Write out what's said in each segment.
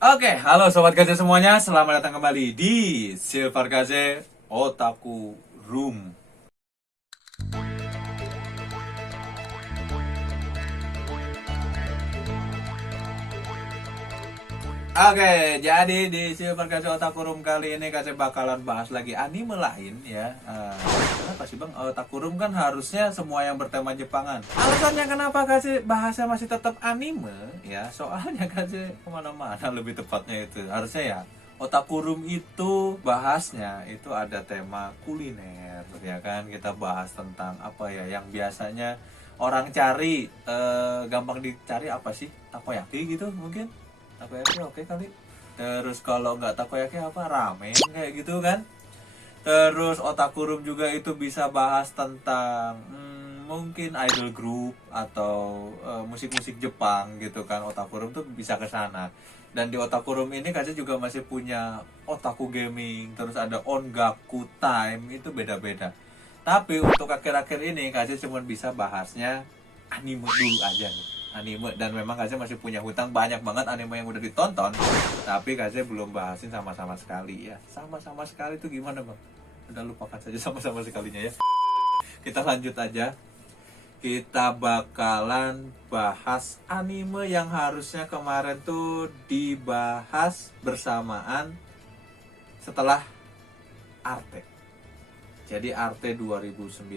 Oke, halo Sobat Kaze semuanya, selamat datang kembali di Silver Kaze Otaku Room. Oke, jadi di Silver Kaze Otaku Room kali ini Kaze bakalan bahas lagi anime lain ya. Kenapa sih Bang? Otaku Room kan harusnya semua yang bertema Jepangan. Alasannya kenapa Kaze bahasnya masih tetap anime ya? Soalnya Kaze kemana-mana lebih tepatnya itu. Harusnya ya Otaku Room itu bahasnya itu ada tema kuliner ya kan. Kita bahas tentang apa ya yang biasanya orang cari, gampang dicari apa sih? Takoyaki gitu mungkin. Takoyaki oke kali. Terus kalau nggak takoyaki apa, ramen kayak gitu kan. Terus Otakurum juga itu bisa bahas tentang mungkin idol group atau musik-musik Jepang gitu kan. Otakurum tuh bisa ke sana. Dan di Otakurum ini Kaca juga masih punya Otaku Gaming, terus ada Ongaku Time, itu beda-beda. Tapi untuk akhir-akhir ini Kaca cuma bisa bahasnya anime dulu aja nih, anime. Dan memang Kaze masih punya hutang banyak banget anime yang udah ditonton, tapi Kaze belum bahasin sama-sama sekali ya. Sama-sama sekali itu gimana Bang? Udah lupakan saja sama-sama sekalinya ya. Kita lanjut aja. Kita bakalan bahas anime yang harusnya kemarin tuh dibahas bersamaan setelah Arte. Jadi Arte 2019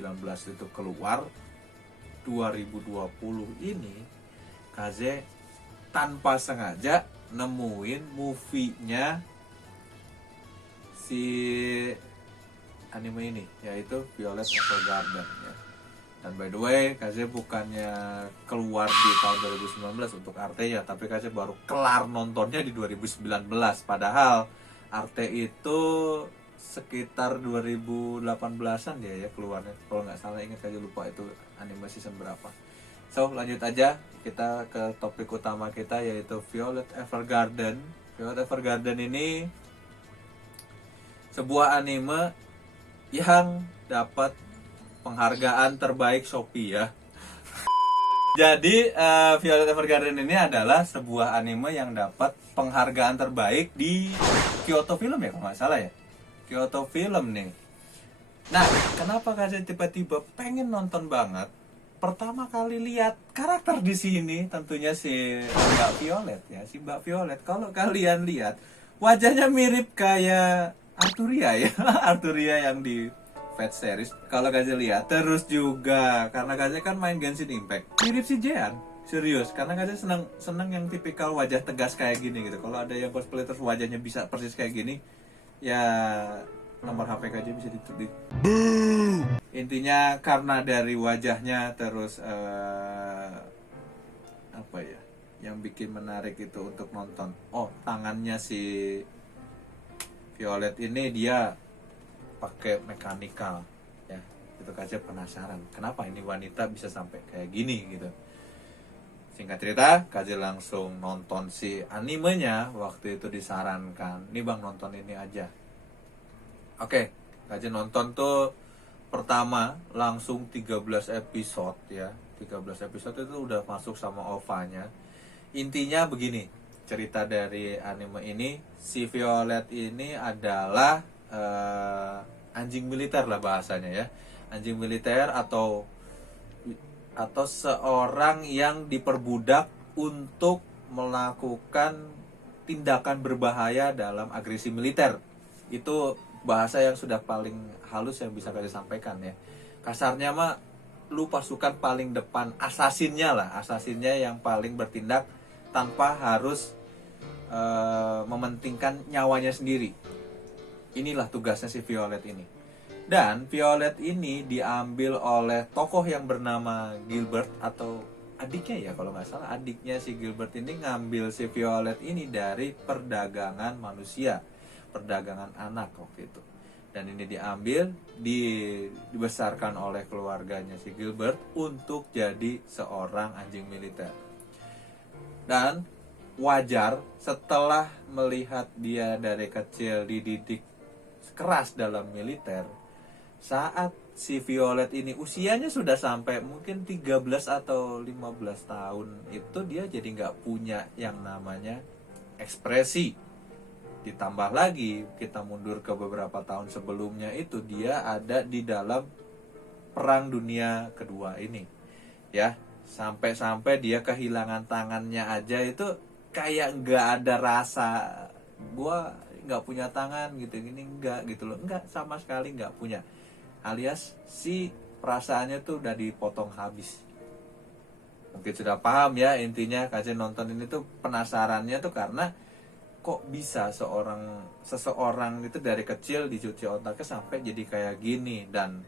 itu keluar, 2020 ini Kaze tanpa sengaja nemuin movie-nya si anime ini, yaitu Violet Evergarden ya. Dan by the way, Kaze bukannya keluar di tahun 2019 untuk Arte ya, tapi Kaze baru kelar nontonnya di 2019. Padahal Arte itu sekitar 2018-an ya keluarnya. Kalau nggak salah, ingat aja lupa itu anime season berapa. So, lanjut aja kita ke topik utama kita, yaitu Violet Evergarden. Violet Evergarden ini sebuah anime yang dapat penghargaan terbaik Shopee ya. Jadi Violet Evergarden ini adalah sebuah anime yang dapat penghargaan terbaik di Kyoto Film ya, kalau nggak salah ya. Kyoto Film nih. Nah, kenapa kalian tiba-tiba pengen nonton banget? Pertama kali lihat karakter di sini tentunya si Mbak Violet ya, si Mbak Violet. Kalau kalian lihat wajahnya mirip kayak Arturia ya, Arturia yang di Fate series. Kalau kalian lihat, terus juga karena kalian kan main Genshin Impact, mirip si Jean. Serius, karena kalian seneng yang tipikal wajah tegas kayak gini gitu. Kalau ada yang cosplay terus wajahnya bisa persis kayak gini, ya nomor HP aja bisa ditulis. Intinya karena dari wajahnya, terus apa ya yang bikin menarik itu untuk nonton. Oh, tangannya si Violet ini dia pakai mekanikal ya. Itu aja penasaran kenapa ini wanita bisa sampai kayak gini gitu. Singkat cerita, Kaji langsung nonton si animenya. Waktu itu disarankan, nih Bang nonton ini aja. Oke, Kaji nonton tuh pertama langsung 13 episode ya. 13 episode itu udah masuk sama OVA-nya. Intinya begini, cerita dari anime ini, si Violet ini adalah anjing militer lah bahasanya ya. Anjing militer atau seorang yang diperbudak untuk melakukan tindakan berbahaya dalam agresi militer. Itu bahasa yang sudah paling halus yang bisa kalian sampaikan ya. Kasarnya mah lu pasukan paling depan, asasinnya lah, asasinnya yang paling bertindak tanpa harus mementingkan nyawanya sendiri. Inilah tugasnya si Violet ini. Dan Violet ini diambil oleh tokoh yang bernama Gilbert, atau adiknya ya kalau nggak salah, adiknya si Gilbert ini ngambil si Violet ini dari perdagangan manusia, perdagangan anak waktu itu. Dan ini diambil, dibesarkan oleh keluarganya si Gilbert untuk jadi seorang anjing militer. Dan wajar setelah melihat dia dari kecil dididik keras dalam militer, saat si Violet ini usianya sudah sampai mungkin 13 atau 15 tahun, itu dia jadi nggak punya yang namanya ekspresi. Ditambah lagi kita mundur ke beberapa tahun sebelumnya, itu dia ada di dalam Perang Dunia Kedua ini ya, sampai-sampai dia kehilangan tangannya aja itu kayak nggak ada rasa gua nggak punya tangan gitu, gini nggak gitu loh, nggak sama sekali nggak punya, alias si perasaannya tuh udah dipotong habis. Mungkin sudah paham ya intinya. Kasih nonton ini tuh penasarannya tuh karena kok bisa seseorang itu dari kecil dicuci otaknya sampai jadi kayak gini. Dan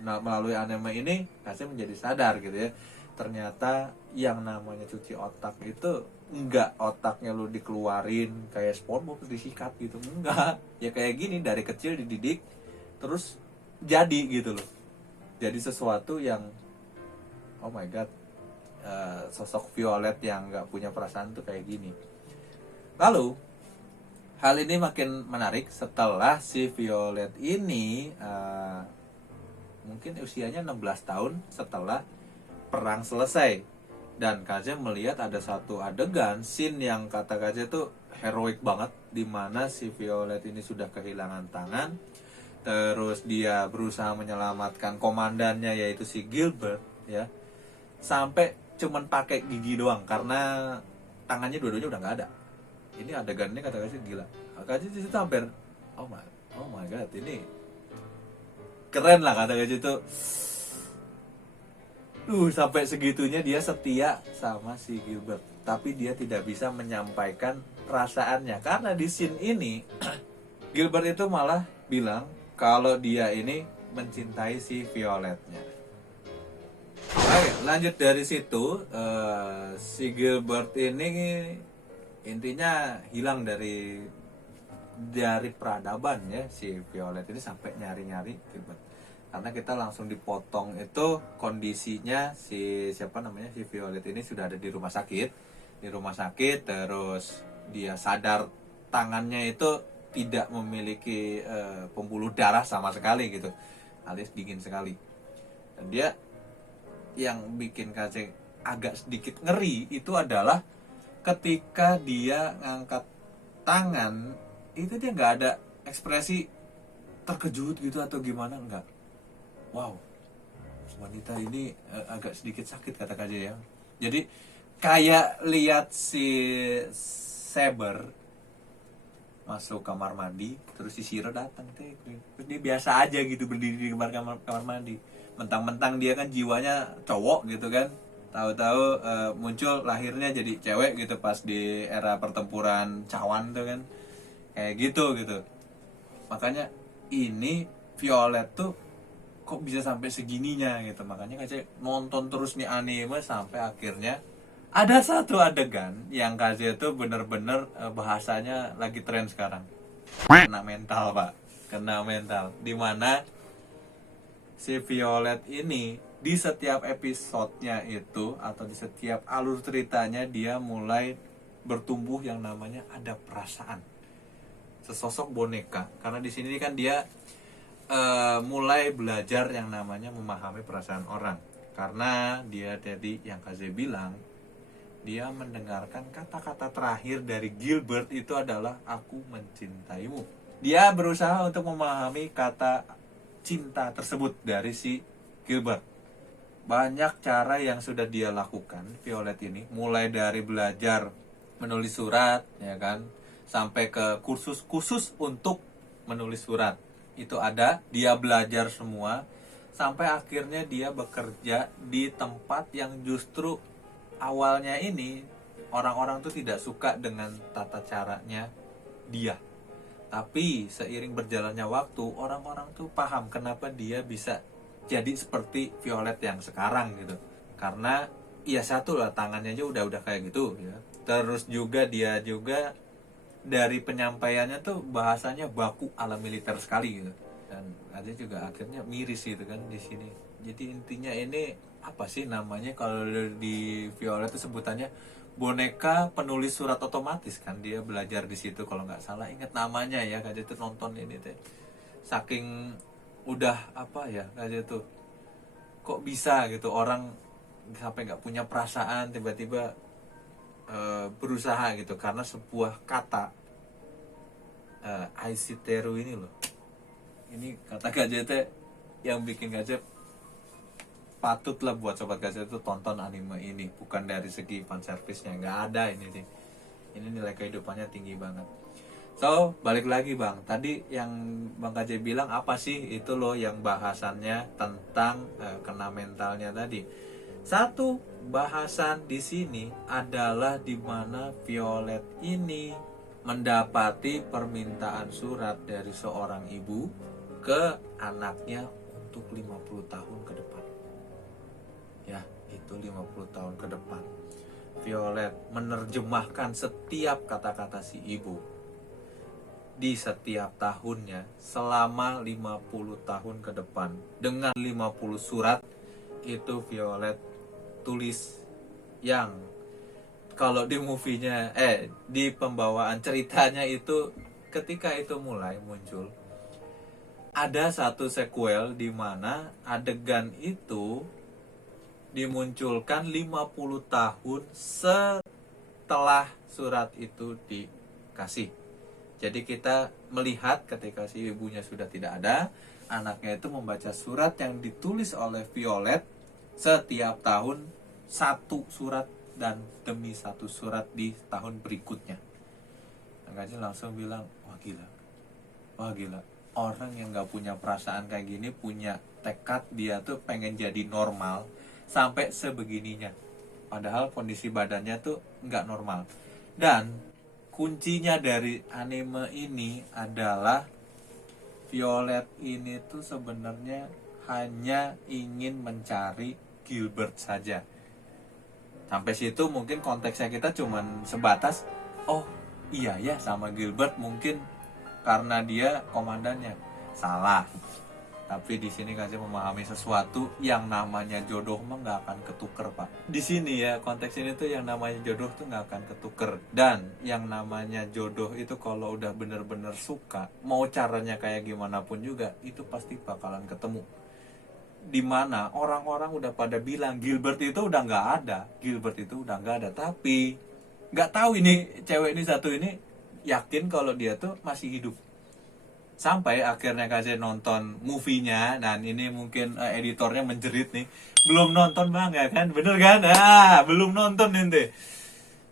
melalui anime ini kasih menjadi sadar gitu ya, ternyata yang namanya cuci otak itu enggak otaknya lu dikeluarin kayak SpongeBob disikat gitu, enggak ya, kayak gini dari kecil dididik terus jadi gitu loh, jadi sesuatu yang oh my god, sosok Violet yang nggak punya perasaan tuh kayak gini. Lalu hal ini makin menarik setelah si Violet ini mungkin usianya 16 tahun setelah perang selesai. Dan Kaze melihat ada satu adegan scene yang kata Kaze tuh heroik banget, dimana si Violet ini sudah kehilangan tangan, terus dia berusaha menyelamatkan komandannya yaitu si Gilbert ya, sampai cuman pakai gigi doang karena tangannya dua-duanya udah nggak ada. Ini adegannya kata Kaze gila. Kaze di situ hampir oh my god, ini keren lah kata Kaze tuh. Sampai segitunya dia setia sama si Gilbert, tapi dia tidak bisa menyampaikan perasaannya karena di scene ini Gilbert itu malah bilang kalau dia ini mencintai si Violetnya. Oke, lanjut dari situ, si Gilbert ini intinya hilang dari peradaban ya, si Violet ini sampai nyari-nyari Gilbert. Karena kita langsung dipotong itu kondisinya si Violet ini sudah ada di rumah sakit, terus dia sadar tangannya itu tidak memiliki pembuluh darah sama sekali gitu, alias dingin sekali. Dan dia yang bikin Kaze agak sedikit ngeri itu adalah ketika dia ngangkat tangan itu dia nggak ada ekspresi terkejut gitu atau gimana, enggak. Wow, wanita ini agak sedikit sakit kata Kaze ya. Jadi kayak lihat si Saber masuk kamar mandi, terus si Shiro datang terus dia biasa aja gitu berdiri di kamar mandi. Mentang-mentang dia kan jiwanya cowok gitu kan, tahu-tahu muncul lahirnya jadi cewek gitu pas di era pertempuran cawan tuh kan, kayak gitu. Makanya ini Violet tuh kok bisa sampai segininya gitu. Makanya Kaze nonton terus nih anime sampai akhirnya ada satu adegan yang Kaze tuh bener-bener bahasanya lagi tren sekarang, kena mental pak, dimana si Violet ini di setiap episodenya itu atau di setiap alur ceritanya dia mulai bertumbuh yang namanya ada perasaan, sesosok boneka. Karena di sini kan dia mulai belajar yang namanya memahami perasaan orang, karena dia tadi yang Kaze bilang, dia mendengarkan kata-kata terakhir dari Gilbert itu adalah aku mencintaimu. Dia berusaha untuk memahami kata cinta tersebut dari si Gilbert. Banyak cara yang sudah dia lakukan Violet ini, mulai dari belajar menulis surat ya kan, sampai ke kursus untuk menulis surat. Itu ada, dia belajar semua sampai akhirnya dia bekerja di tempat yang justru awalnya ini orang-orang tuh tidak suka dengan tata caranya dia. Tapi seiring berjalannya waktu, orang-orang tuh paham kenapa dia bisa jadi seperti Violet yang sekarang gitu. Karena ya satu lah, tangannya aja udah kayak gitu ya. Terus juga dia juga dari penyampaiannya tuh bahasanya baku ala militer sekali gitu. Dan ada juga akhirnya miris gitu kan di sini. Jadi intinya ini apa sih namanya kalau di Violet itu sebutannya boneka penulis surat otomatis kan, dia belajar di situ kalau nggak salah, ingat namanya ya. Kayak itu nonton ini teh saking udah apa ya, kayak itu kok bisa gitu orang sampai nggak punya perasaan tiba-tiba berusaha gitu, karena sebuah kata Aisiteru ini loh, ini kata KJT yang bikin KJ patut lah buat sobat KJ itu tonton anime ini. Bukan dari segi fan service-nya, nggak ada ini sih, ini nilai kehidupannya tinggi banget. So balik lagi bang, tadi yang bang KJ bilang apa sih itu loh, yang bahasannya tentang kena mentalnya tadi. Satu bahasan di sini adalah dimana Violet ini mendapati permintaan surat dari seorang ibu ke anaknya untuk 50 tahun ke depan. Ya, itu 50 tahun ke depan. Violet menerjemahkan setiap kata-kata si ibu di setiap tahunnya selama 50 tahun ke depan. Dengan 50 surat itu Violet tulis, yang kalau di movie-nya di pembawaan ceritanya itu ketika itu mulai muncul, ada satu sequel di mana adegan itu dimunculkan 50 tahun setelah surat itu dikasih. Jadi kita melihat ketika si ibunya sudah tidak ada, anaknya itu membaca surat yang ditulis oleh Violet setiap tahun, satu surat dan demi satu surat di tahun berikutnya. Makanya langsung bilang, wah gila, orang yang gak punya perasaan kayak gini punya tekad dia tuh pengen jadi normal sampai sebegininya, padahal kondisi badannya tuh nggak normal. Dan kuncinya dari anime ini adalah Violet ini tuh sebenarnya hanya ingin mencari Gilbert saja. Sampai situ mungkin konteksnya kita cuman sebatas, oh iya ya sama Gilbert, mungkin karena dia komandannya. Salah. Tapi di sini Kaja memahami sesuatu, yang namanya jodoh mah nggak akan ketuker pak. Di sini ya konteks ini tuh yang namanya jodoh tuh nggak akan ketuker, dan yang namanya jodoh itu kalau udah bener-bener suka, mau caranya kayak gimana pun juga itu pasti bakalan ketemu. Dimana orang-orang udah pada bilang Gilbert itu udah nggak ada, tapi nggak tahu ini cewek ini satu ini yakin kalau dia tuh masih hidup. Sampai akhirnya Kaze nonton movie-nya, dan ini mungkin editornya menjerit nih, belum nonton bang ya kan, bener kan? Belum nonton nih.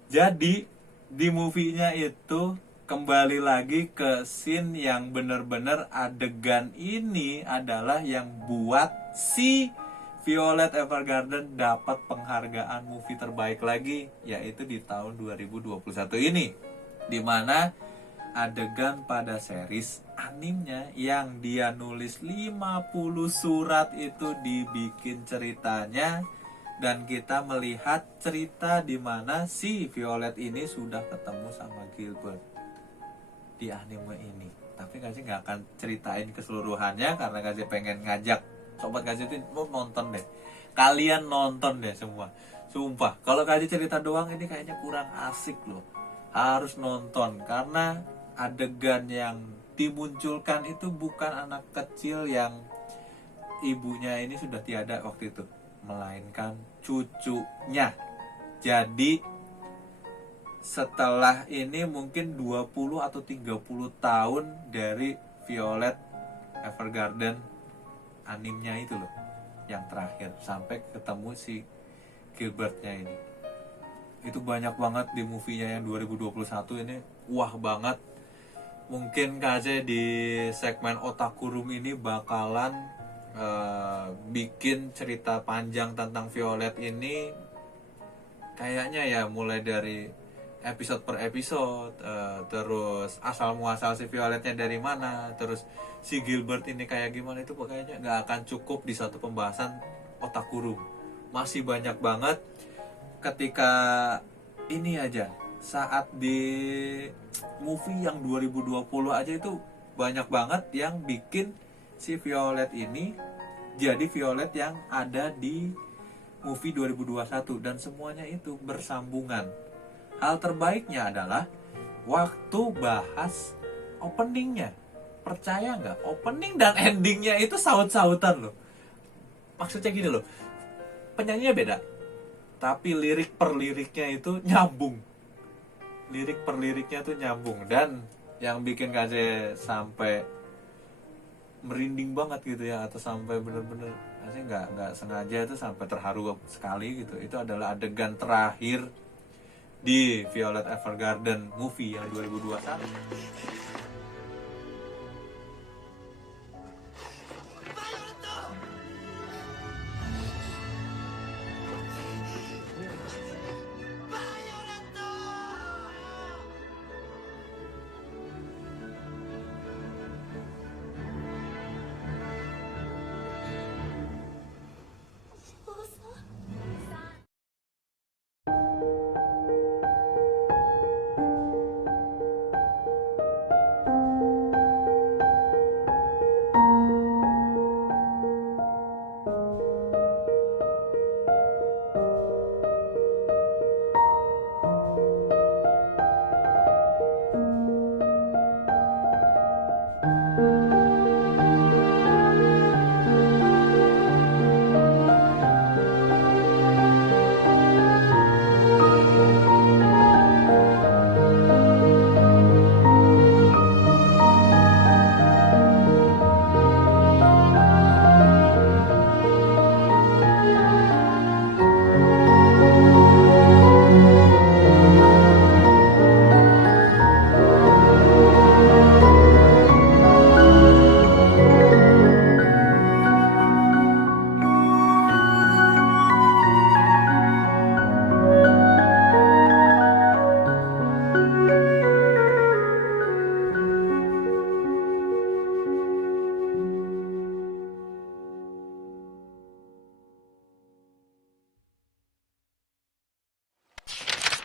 Jadi di movie-nya itu kembali lagi ke scene yang bener-bener adegan ini adalah yang buat si Violet Evergarden dapat penghargaan movie terbaik lagi, yaitu di tahun 2021 ini, dimana adegan pada series animenya yang dia nulis 50 surat itu dibikin ceritanya, dan kita melihat cerita di mana si Violet ini sudah ketemu sama Gilbert di anime ini. Tapi Kazi nggak akan ceritain keseluruhannya karena Kazi pengen ngajak sobat Kazi itu nonton deh. Kalian nonton deh semua. Sumpah, kalau Kazi cerita doang ini kayaknya kurang asik loh. Harus nonton karena adegan yang dimunculkan itu bukan anak kecil yang ibunya ini sudah tiada waktu itu, melainkan cucunya. Jadi setelah ini mungkin 20 atau 30 tahun dari Violet Evergarden animenya itu loh, yang terakhir sampai ketemu si Gilbertnya ini. Itu banyak banget di movie-nya yang 2021 ini, wah banget. Mungkin KJ di segmen Otaku Room ini bakalan bikin cerita panjang tentang Violet ini, kayaknya ya mulai dari episode per episode, terus asal muasal si Violetnya dari mana, terus si Gilbert ini kayak gimana, itu kayaknya nggak akan cukup di satu pembahasan Otaku Room. Masih banyak banget. Ketika ini aja, saat di movie yang 2020 aja itu banyak banget yang bikin si Violet ini jadi Violet yang ada di movie 2021, dan semuanya itu bersambungan. Hal terbaiknya adalah waktu bahas openingnya. Percaya nggak? Opening dan endingnya itu saut-sautan loh. Maksudnya gini loh, penyanyinya beda, tapi lirik per liriknya itu nyambung. Lirik per liriknya tuh nyambung, dan yang bikin Kaze sampai merinding banget gitu ya, atau sampai bener-bener Kaze nggak sengaja itu sampai terharu sekali gitu, itu adalah adegan terakhir di Violet Evergarden movie yang 2021.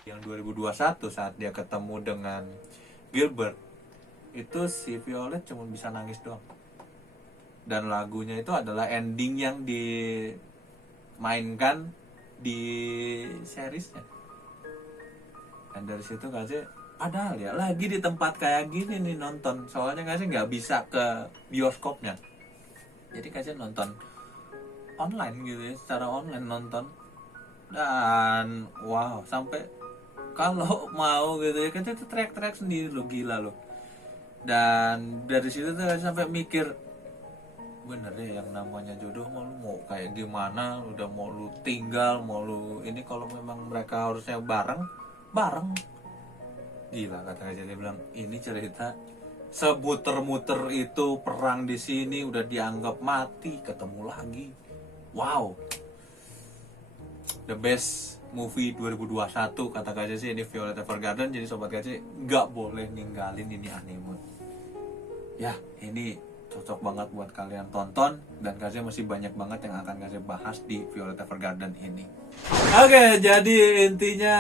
Yang 2021 saat dia ketemu dengan Gilbert, itu si Violet cuma bisa nangis doang. Dan lagunya itu adalah ending yang dimainkan di seriesnya. Dan dari situ Kaze, padahal ya lagi di tempat kayak gini nih nonton, soalnya Kaze nggak bisa ke bioskopnya, jadi Kaze nonton online gitu ya, secara online nonton. Dan wow, sampai kalau mau gitu ya kan itu teriak-teriak sendiri lo, gila lo. Dan dari situ tuh sampai mikir, bener ya yang namanya jodoh mau kayak gimana, udah mau lu tinggal, mau lu ini, kalau memang mereka harusnya bareng bareng. Gila, kata aja dia bilang, ini cerita semuter-muter itu, perang di sini udah dianggap mati, ketemu lagi. Wow, the best movie 2021 kata Kaze sih ini Violet Evergarden. Jadi sobat Kaze nggak boleh ninggalin ini anime ya, ini cocok banget buat kalian tonton, dan Kaze masih banyak banget yang akan Kaze bahas di Violet Evergarden ini. Oke, jadi intinya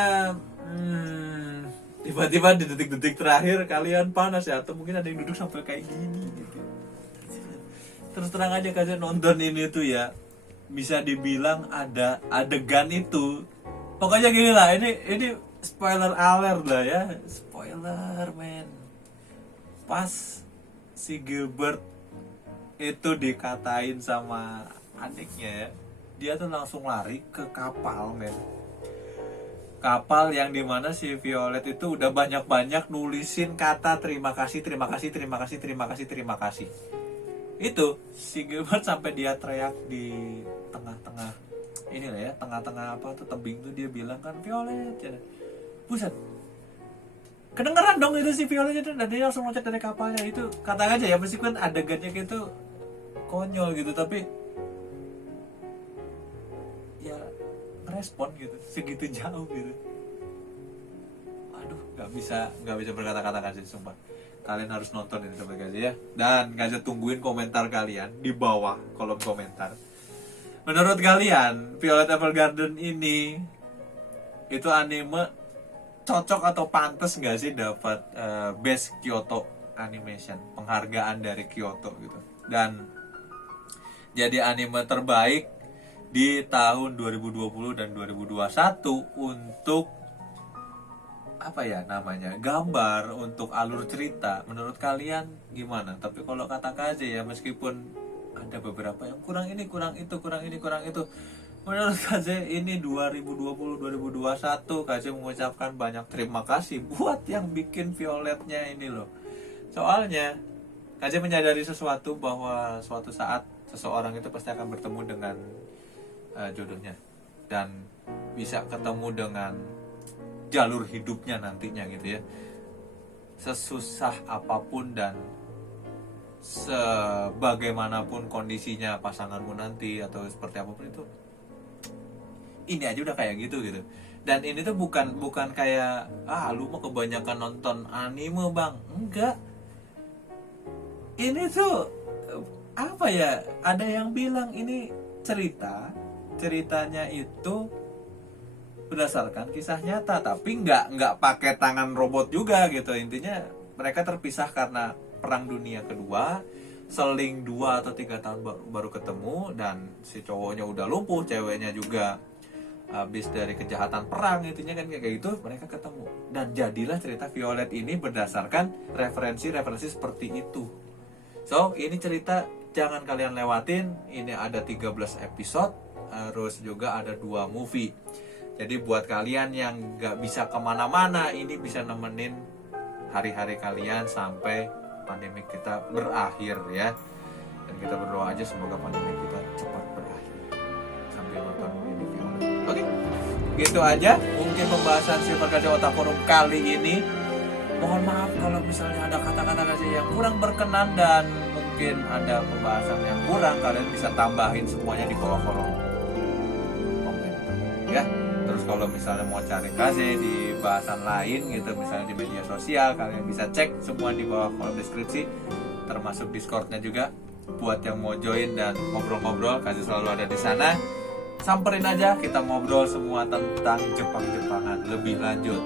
tiba-tiba di detik-detik terakhir kalian panas ya, atau mungkin ada yang duduk sampai kayak gini gitu. Terus terang aja Kaze nonton ini tuh ya, bisa dibilang ada adegan itu. Pokoknya gini lah, ini spoiler alert lah ya, spoiler men. Pas si Gilbert itu dikatain sama adiknya ya, dia tuh langsung lari ke kapal men. Kapal yang dimana si Violet itu udah banyak-banyak nulisin kata terima kasih, terima kasih, terima kasih, terima kasih, terima kasih. Itu si Gilbert sampai dia teriak di tengah-tengah ini lah ya, tengah-tengah apa tuh tebing tuh, dia bilang kan Violet ya. Buset, kedengeran dong itu si Violet itu, dan dia langsung loncat dari kapalnya. Itu kata aja ya, meskipun adegannya gitu konyol gitu, tapi ya respon gitu segitu jauh gitu. Aduh, nggak bisa berkata-kata sih sumpah. Kalian harus nonton ini sobat Kaze ya, dan Kaze tungguin komentar kalian di bawah kolom komentar. Menurut kalian Violet Evergarden ini itu anime cocok atau pantas nggak sih dapat Best Kyoto Animation, penghargaan dari Kyoto gitu, dan jadi anime terbaik di tahun 2020 dan 2021 untuk apa ya namanya, gambar, untuk alur cerita. Menurut kalian gimana? Tapi kalau kata Kaze ya, meskipun ada beberapa yang kurang ini, kurang itu, kurang ini, kurang itu, Menurut Kaze ini 2020-2021 Kaze mengucapkan banyak terima kasih buat yang bikin Violetnya ini loh. Soalnya Kaze menyadari sesuatu bahwa suatu saat seseorang itu pasti akan bertemu dengan jodohnya dan bisa ketemu dengan jalur hidupnya nantinya gitu ya. Sesusah apapun dan sebagaimanapun kondisinya pasanganmu nanti atau seperti apapun itu, ini aja udah kayak gitu. Dan ini tuh bukan kayak lu mau kebanyakan nonton anime bang, enggak. Ini tuh apa ya, ada yang bilang ini ceritanya itu berdasarkan kisah nyata, tapi nggak pakai tangan robot juga gitu. Intinya mereka terpisah karena perang dunia kedua, seling 2 atau 3 tahun baru ketemu, dan si cowoknya udah lumpuh, ceweknya juga habis dari kejahatan perang, intinya kan kayak gitu. Mereka ketemu dan jadilah cerita Violet ini berdasarkan referensi seperti itu. So ini cerita jangan kalian lewatin. Ini ada 13 episode, terus juga ada 2 movie. Jadi buat kalian yang gak bisa kemana-mana, ini bisa nemenin hari-hari kalian sampai pandemi kita berakhir ya. Dan kita berdoa aja semoga pandemi kita cepat berakhir sambil nonton ini Violet. Oke, gitu aja mungkin pembahasan Silver Kaze Otaku Room kali ini. Mohon maaf kalau misalnya ada kata-kata Kaze yang kurang berkenan dan mungkin ada pembahasan yang kurang, kalian bisa tambahin semuanya di bawah kolom komentar ya. Terus kalau misalnya mau cari Kaze di bahasan lain gitu, misalnya di media sosial, kalian bisa cek semua di bawah kolom deskripsi, termasuk Discordnya juga. Buat yang mau join dan ngobrol-ngobrol, Kaze selalu ada di sana. Samperin aja, kita ngobrol semua tentang Jepang-Jepangan lebih lanjut.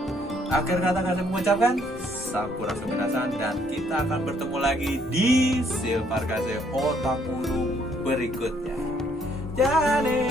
Akhir kata Kaze mengucapkan sampurasun minasan, dan kita akan bertemu lagi di Silver Kaze Otaku Room berikutnya. Jadi